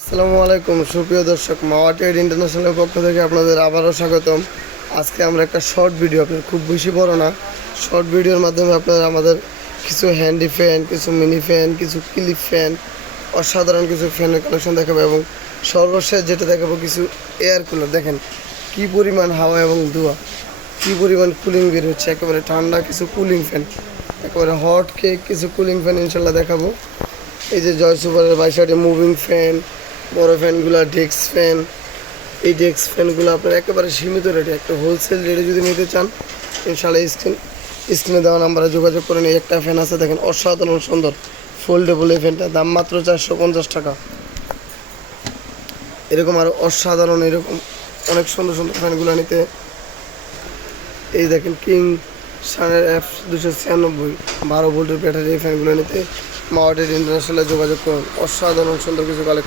আসসালামু আলাইকুম, সুপ্রিয় দর্শক, মাওয়া ট্রেড ইন্টারন্যাশনালের পক্ষ থেকে আপনাদের আবারও স্বাগতম। আজকে আমরা একটা শর্ট ভিডিও, আপনার খুব বেশি বড় না, শর্ট ভিডিওর মাধ্যমে আপনারা আমাদের কিছু হ্যান্ডি ফ্যান, কিছু মিনি ফ্যান, কিছু ক্লিপ ফ্যান, অসাধারণ কিছু ফ্যানের কালেকশন দেখাবো এবং সর্বশেষ যেটা দেখাবো কিছু এয়ার কুলার। দেখেন, কি পরিমাণ হাওয়া এবং ধোঁয়া, কি পরিমাণ কুলিং বের হচ্ছে, একেবারে ঠান্ডা কিছু কুলিং ফ্যান, একেবারে হট কেক, কিছু কুলিং ফ্যান ইনশাল্লাহ দেখাবো। এই যে জয় সুপারের বাইসাইডে মুভিং ফ্যান বড় ফ্যানগুলো ডেস্ক ফ্যান এই ডেস্ক ফ্যানগুলো আপনার একেবারে সীমিত রেটে একটা হোলসেল রেটে যদি নিতে চান ইনশাল্লাহ স্ক্রিন স্ক্রিনে দেওয়া নাম্বারে যোগাযোগ করে নিয়ে একটা ফ্যান আছে, দেখেন, অসাধারণ সুন্দর ফোল্ডেবল এই ফ্যানটা দাম মাত্র চারশো পঞ্চাশ টাকা। এরকম আরও অসাধারণ, এরকম অনেক সুন্দর সুন্দর ফ্যানগুলো নিতে। এই দেখেন কিং সানের অ্যাপস দুশো ছিয়ানব্বই, বারো ভোল্টের ব্যাটারি ফ্যানগুলো নিতে। মাওয়াটের ইন্টারন্যাশনালে যোগাযোগ করুন। অসাধারণ সুন্দর কিছু কালেকশন